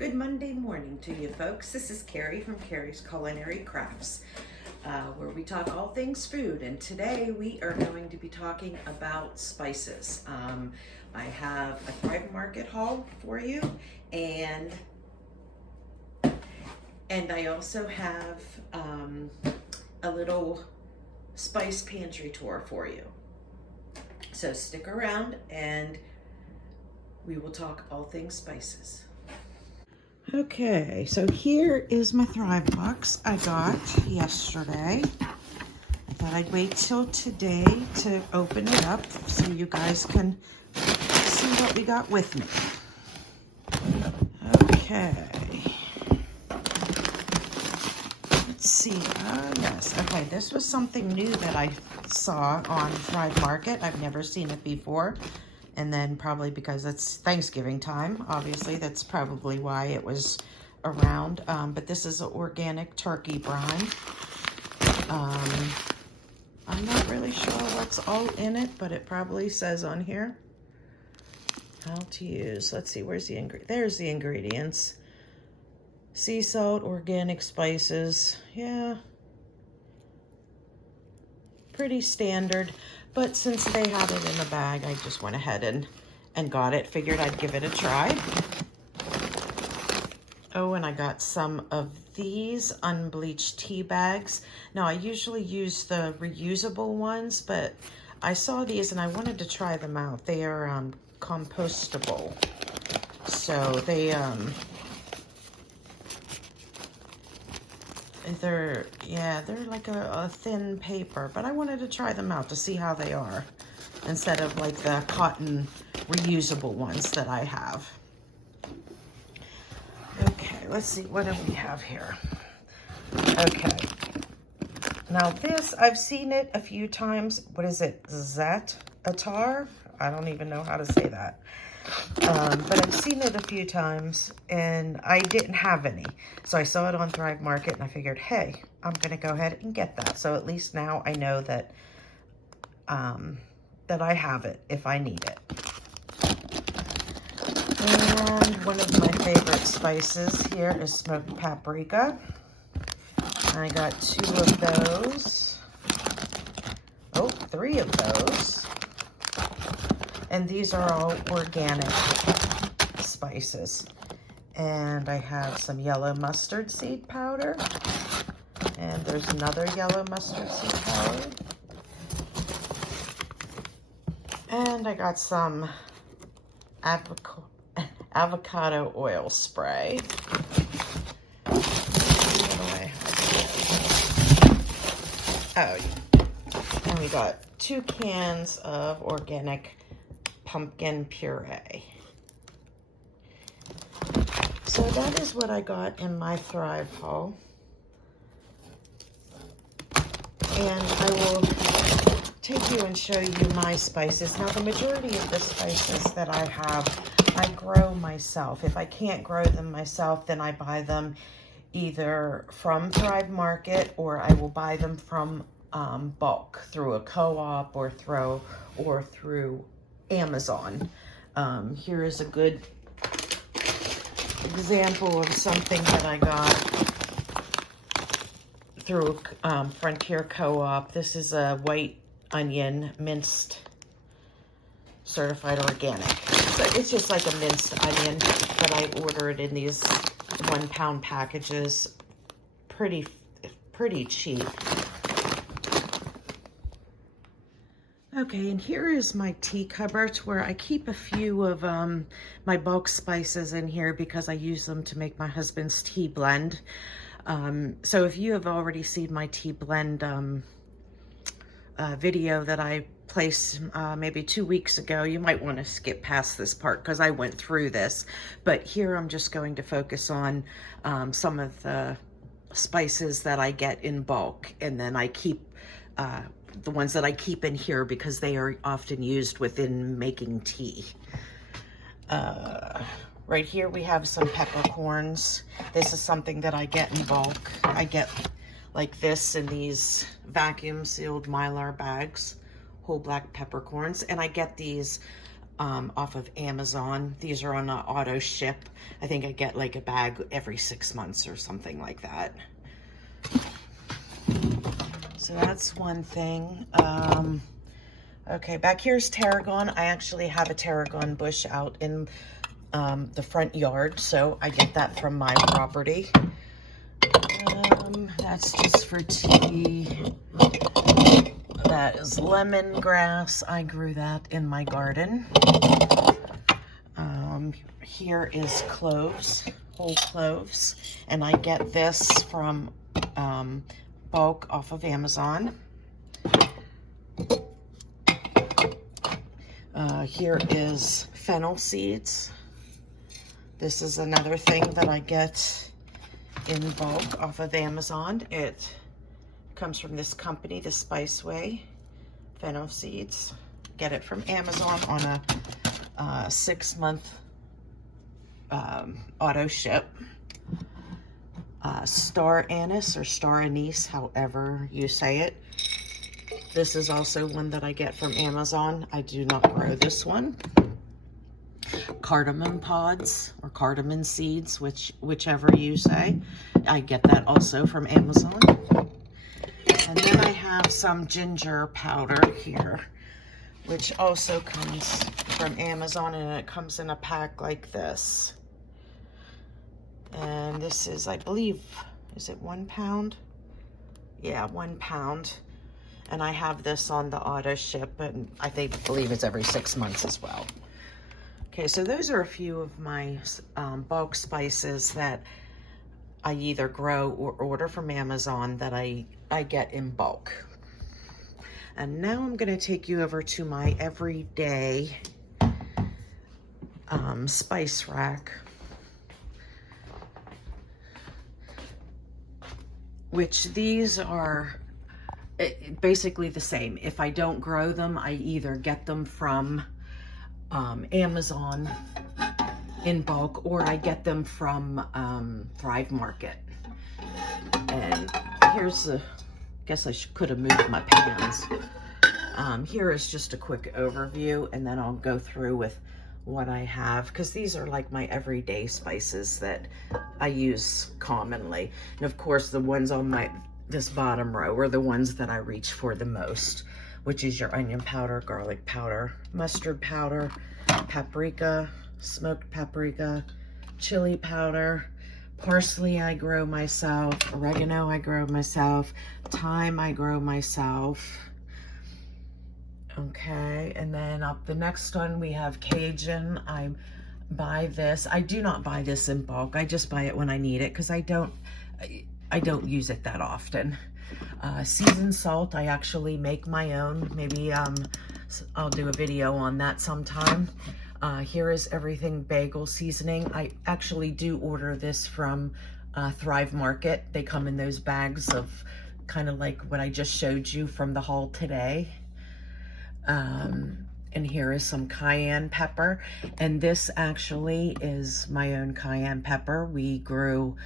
Good Monday morning to you folks. This is Carrie from Carrie's Culinary Crafts, where we talk all things food, and today we are going to be talking about spices. I have a Thrive Market haul for you, and I also have a little spice pantry tour for you. So stick around and we will talk all things spices. Okay, so here is my Thrive box I got yesterday. I thought I'd wait till today to open it up so you guys can see what we got with me. Okay. Let's see. Yes. Okay, this was something new that I saw on Thrive Market. I've never seen it before. And then probably because it's Thanksgiving time, obviously, that's probably why it was around. But this is an organic turkey brine. I'm not really sure what's all in it, but it probably says on here how to use. Let's see, where's the ingredient? There's the ingredients. Sea salt, organic spices. Yeah. Pretty standard. But since they had it in a bag, I just went ahead and got it. Figured I'd give it a try. Oh, and I got some of these unbleached tea bags. Now, I usually use the reusable ones, but I saw these and I wanted to try them out. They are compostable. So they're like a thin paper, but I wanted to try them out to see how they are instead of like the cotton reusable ones that I have. Okay, let's see, what do we have here? Okay, now this, I've seen it a few times. What is it? Za'atar? I don't even know how to say that. But I've seen it a few times and I didn't have any. So I saw it on Thrive Market and I figured, hey, I'm going to go ahead and get that. So at least now I know that, that I have it if I need it. And one of my favorite spices here is smoked paprika. I got 2 of those. Oh, 3 of those. And these are all organic spices. And I have some yellow mustard seed powder. And there's another yellow mustard seed powder. And I got some avocado oil spray. Oh, and we got 2 cans of organic pumpkin puree. So that is what I got in my Thrive haul. And I will take you and show you my spices. Now, the majority of the spices that I have, I grow myself. If I can't grow them myself, then I buy them either from Thrive Market or I will buy them from bulk through a co-op or through Amazon. Here is a good example of something that I got through Frontier Co-op. This is a white onion minced certified organic. So it's just like a minced onion, but I order it in these 1-pound packages. Pretty cheap. Okay, and here is my tea cupboard where I keep a few of my bulk spices in here because I use them to make my husband's tea blend. So if you have already seen my tea blend video that I placed maybe 2 weeks ago, you might want to skip past this part because I went through this. But here I'm just going to focus on some of the spices that I get in bulk, and then I keep the ones that I keep in here because they are often used within making tea. Right here we have some peppercorns. This is something that I get in bulk. I get like this in these vacuum sealed Mylar bags, whole black peppercorns, and I get these off of Amazon. These are on an auto ship. I think I get like a bag every 6 months or something like that. So that's one thing. Okay, back here's tarragon. I actually have a tarragon bush out in the front yard, so I get that from my property. That's just for tea. That is lemongrass. I grew that in my garden. Here is cloves, whole cloves, and I get this from bulk off of Amazon. Here is fennel seeds. This is another thing that I get in bulk off of Amazon. It comes from this company, the Spice Way, fennel seeds. Get it from Amazon on a 6-month auto ship. Star anise or star anise, however you say it. This is also one that I get from Amazon. I do not grow this one. Cardamom pods or cardamom seeds, whichever you say. I get that also from Amazon. And then I have some ginger powder here, which also comes from Amazon, and it comes in a pack like this. And this is, I believe, is it 1 pound? Yeah, 1 pound. And I have this on the auto ship, and I believe it's every 6 months as well. Okay, so those are a few of my bulk spices that I either grow or order from Amazon that I get in bulk. And now I'm going to take you over to my everyday spice rack, which these are basically the same. If I don't grow them, I either get them from Amazon in bulk, or I get them from Thrive Market. And here's the, guess I could have moved my pans. Here is just a quick overview, and then I'll go through with what I have, because these are like my everyday spices that I use commonly. And of course, the ones on this bottom row are the ones that I reach for the most, which is your onion powder, garlic powder, mustard powder, paprika, smoked paprika, chili powder, parsley I grow myself, oregano I grow myself, thyme I grow myself. Okay, and then up the next one we have Cajun. I buy this. I do not buy this in bulk. I just buy it when I need it, because I don't use it that often. Seasoned salt, I actually make my own. Maybe I'll do a video on that sometime. Here is everything bagel seasoning. I actually do order this from Thrive Market. They come in those bags of kind of like what I just showed you from the haul today. And here is some cayenne pepper. And this actually is my own cayenne pepper. We grew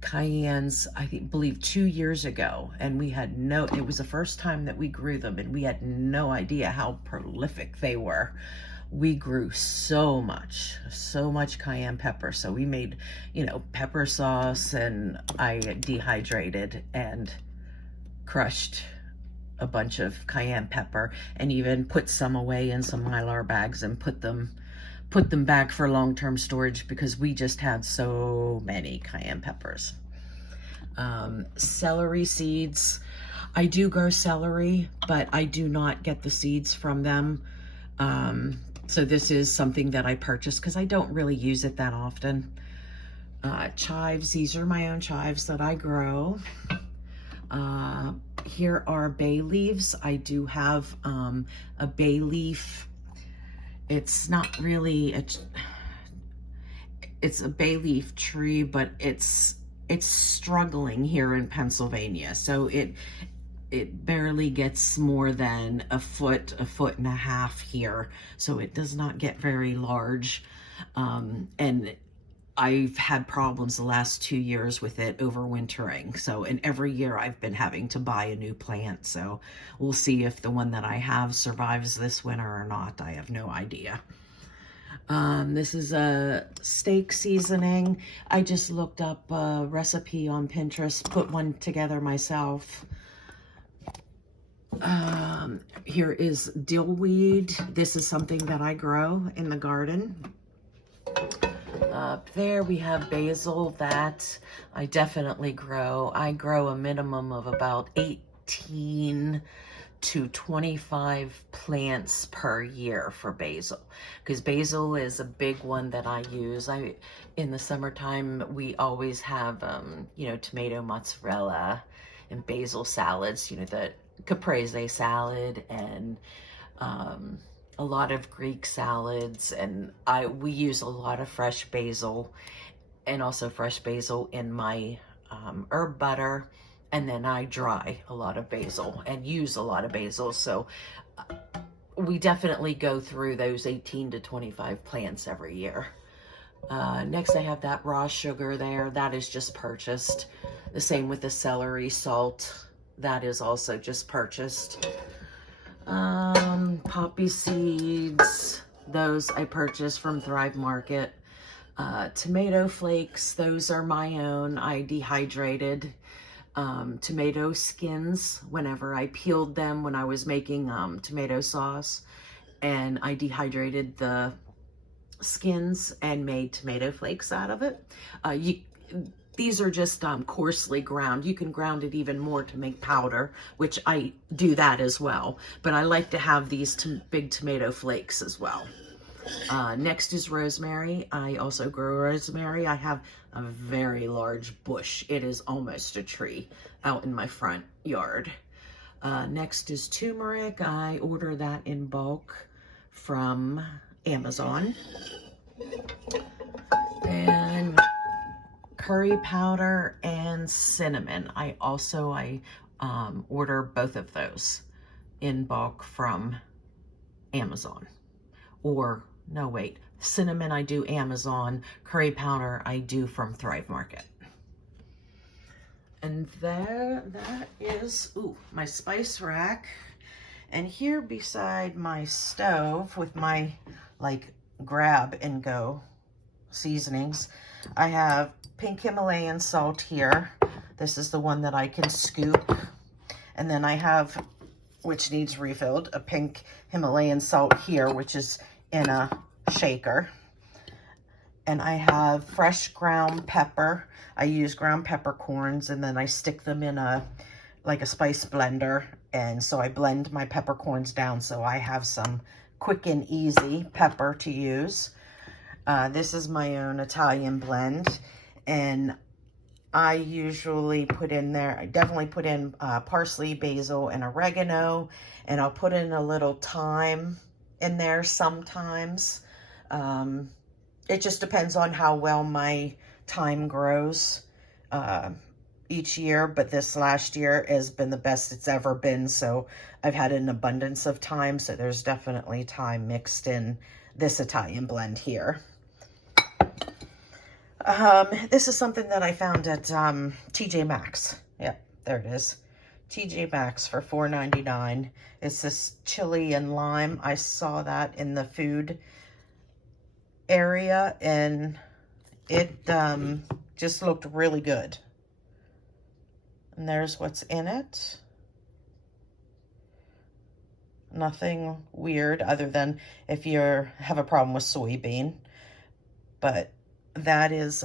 cayennes, I believe 2 years ago, and we had it was the first time that we grew them, and we had no idea how prolific they were. We grew so much cayenne pepper. So we made, pepper sauce, and I dehydrated and crushed a bunch of cayenne pepper, and even put some away in some Mylar bags and put them back for long-term storage, because we just had so many cayenne peppers. Celery seeds. I do grow celery, but I do not get the seeds from them. So this is something that I purchased because I don't really use it that often. Chives. These are my own chives that I grow. Here are bay leaves. I do have a bay leaf. It's not really it's a bay leaf tree, but it's struggling here in Pennsylvania. So it barely gets more than a foot and a half here. So it does not get very large. And I've had problems the last 2 years with it overwintering. So, and every year I've been having to buy a new plant. So we'll see if the one that I have survives this winter or not. I have no idea. This is a steak seasoning. I just looked up a recipe on Pinterest, put one together myself. Here is dillweed. This is something that I grow in the garden. Up there we have basil that I definitely grow. I grow a minimum of about 18 to 25 plants per year for basil, because basil is a big one that I use. In the summertime we always have you know, tomato mozzarella and basil salads, you know, the caprese salad, and a lot of Greek salads, and we use a lot of fresh basil, and also fresh basil in my herb butter. And then I dry a lot of basil and use a lot of basil. So we definitely go through those 18 to 25 plants every year. Next I have that raw sugar there. That is just purchased. The same with the celery salt. That is also just purchased. Poppy seeds. Those I purchased from Thrive Market. Tomato flakes. Those are my own. I dehydrated. Tomato skins whenever I peeled them when I was making tomato sauce, and I dehydrated the skins and made tomato flakes out of it. These are just coarsely ground. You can ground it even more to make powder, which I do that as well, but I like to have these big tomato flakes as well. Next is rosemary. I also grow rosemary. I have a very large bush. It is almost a tree out in my front yard. Next is turmeric. I order that in bulk from Amazon. And curry powder and cinnamon. I order both of those in bulk from Amazon. Or no, wait, cinnamon I do Amazon, curry powder I do from Thrive Market. And there, that is, my spice rack. And here beside my stove with my like grab and go seasonings, I have pink Himalayan salt here. This is the one that I can scoop. And then I have, which needs refilled, a pink Himalayan salt here, which is in a shaker. And I have fresh ground pepper. I use ground peppercorns, and then I stick them in a spice blender. And so I blend my peppercorns down so I have some quick and easy pepper to use. This is my own Italian blend, and I usually put in there, I definitely put in parsley, basil, and oregano, and I'll put in a little thyme in there sometimes. It just depends on how well my thyme grows each year, but this last year has been the best it's ever been, so I've had an abundance of thyme, so there's definitely thyme mixed in this Italian blend here. This is something that I found at TJ Maxx. Yep, there it is. TJ Maxx for $4.99. It's this chili and lime. I saw that in the food area, and it just looked really good. And there's what's in it. Nothing weird other than if you have a problem with soybean. But that is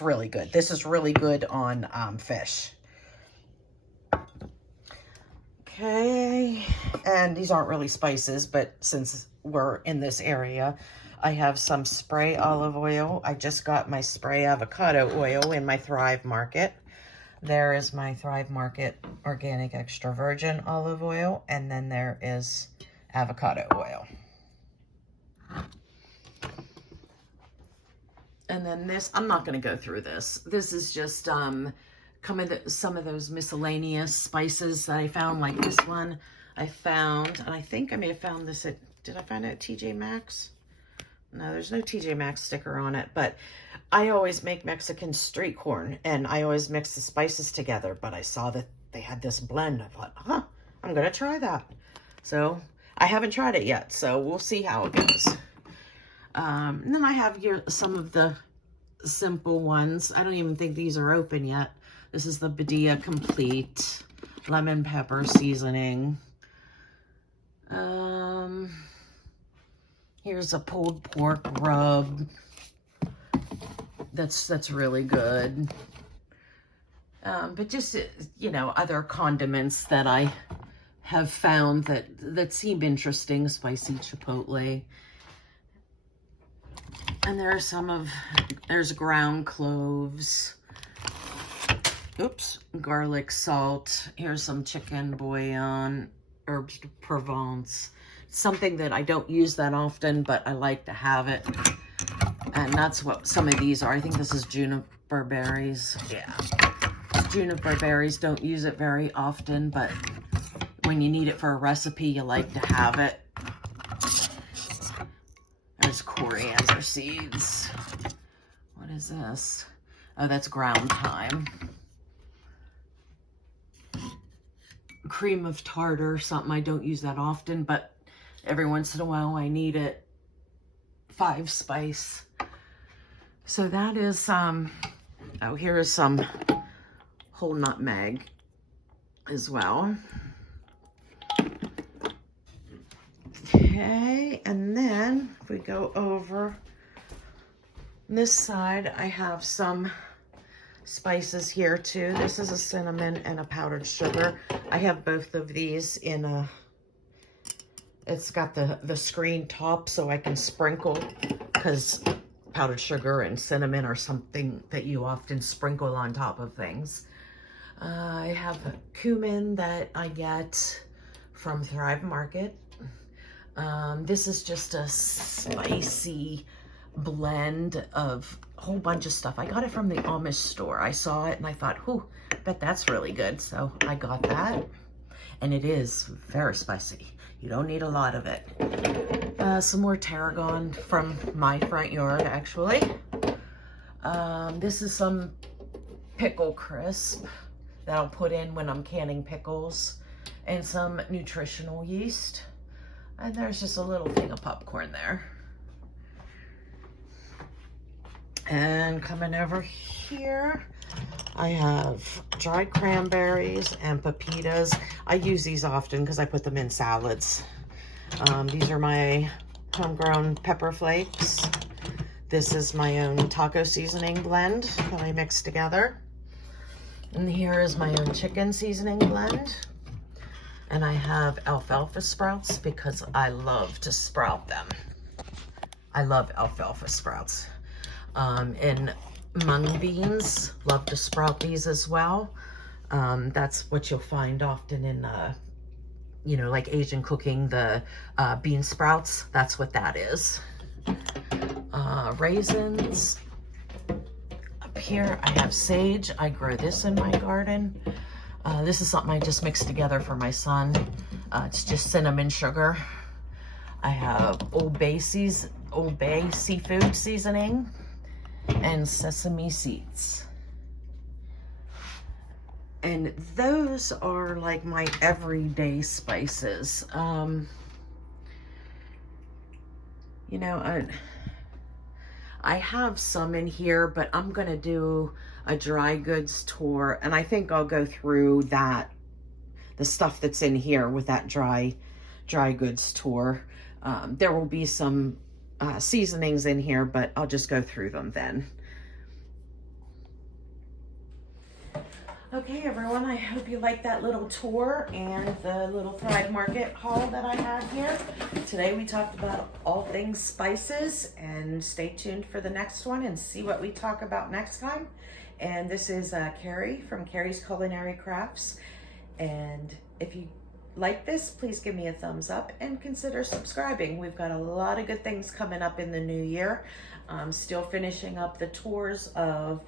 really good. This is really good on fish. Okay, and these aren't really spices, but since we're in this area, I have some spray olive oil. I just got my spray avocado oil in my Thrive Market. There is my Thrive Market organic extra virgin olive oil, and then there is avocado oil. And then this, I'm not going to go through this. This is just some of those miscellaneous spices that I found, like this one I found, and I think I may have found this at, did I find it at TJ Maxx? No, there's no TJ Maxx sticker on it, but I always make Mexican street corn, and I always mix the spices together, but I saw that they had this blend. I thought, I'm going to try that. So I haven't tried it yet, so we'll see how it goes. And then I have here some of the simple ones. I don't even think these are open yet. This is the Badia Complete lemon pepper seasoning. Here's a pulled pork rub. That's really good. But just, you know, other condiments that I have found that seem interesting. Spicy chipotle. And there's ground cloves. Oops, garlic salt. Here's some chicken bouillon, herbs de Provence. Something that I don't use that often, but I like to have it. And that's what some of these are. I think this is juniper berries. Yeah. Juniper berries, don't use it very often, but when you need it for a recipe, you like to have it. There's coriander seeds. What is this? Oh, that's ground thyme. Cream of tartar, something I don't use that often, but every once in a while I need it. 5 spice. So that is, oh, here is some whole nutmeg as well. Okay, and then if we go over this side, I have some spices here too. This is a cinnamon and a powdered sugar. I have both of these in a, it's got the screen top so I can sprinkle, because powdered sugar and cinnamon are something that you often sprinkle on top of things. I have cumin that I get from Thrive Market. This is just a spicy blend of a whole bunch of stuff. I got it from the Amish store. I saw it and I thought, whew, bet that's really good. So I got that. And it is very spicy. You don't need a lot of it. Some more tarragon from my front yard, actually. This is some pickle crisp that I'll put in when I'm canning pickles. And some nutritional yeast. And there's just a little thing of popcorn there. And coming over here, I have dried cranberries and pepitas. I use these often because I put them in salads. These are my homegrown pepper flakes. This is my own taco seasoning blend that I mix together. And here is my own chicken seasoning blend. And I have alfalfa sprouts because I love to sprout them. I love alfalfa sprouts. And mung beans, love to sprout these as well. That's what you'll find often in, you know, like Asian cooking, the bean sprouts. That's what that is. Raisins. Up here, I have sage. I grow this in my garden. This is something I just mixed together for my son. It's just cinnamon sugar. I have Old Bay seafood seasoning and sesame seeds. And those are like my everyday spices. You know, I have some in here, but I'm gonna do a dry goods tour, and I think I'll go through that, the stuff that's in here with that dry goods tour. There will be some seasonings in here, but I'll just go through them then. Okay, everyone, I hope you liked that little tour and the little Thrive Market haul that I had here. Today we talked about all things spices, and stay tuned for the next one and see what we talk about next time. And this is Carrie from Carrie's Culinary Crafts. And if you like this, please give me a thumbs up and consider subscribing. We've got a lot of good things coming up in the new year. I'm still finishing up the tours of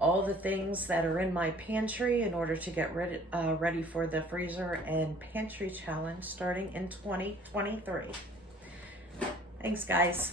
all the things that are in my pantry in order to get ready for the freezer and pantry challenge starting in 2023. Thanks, guys.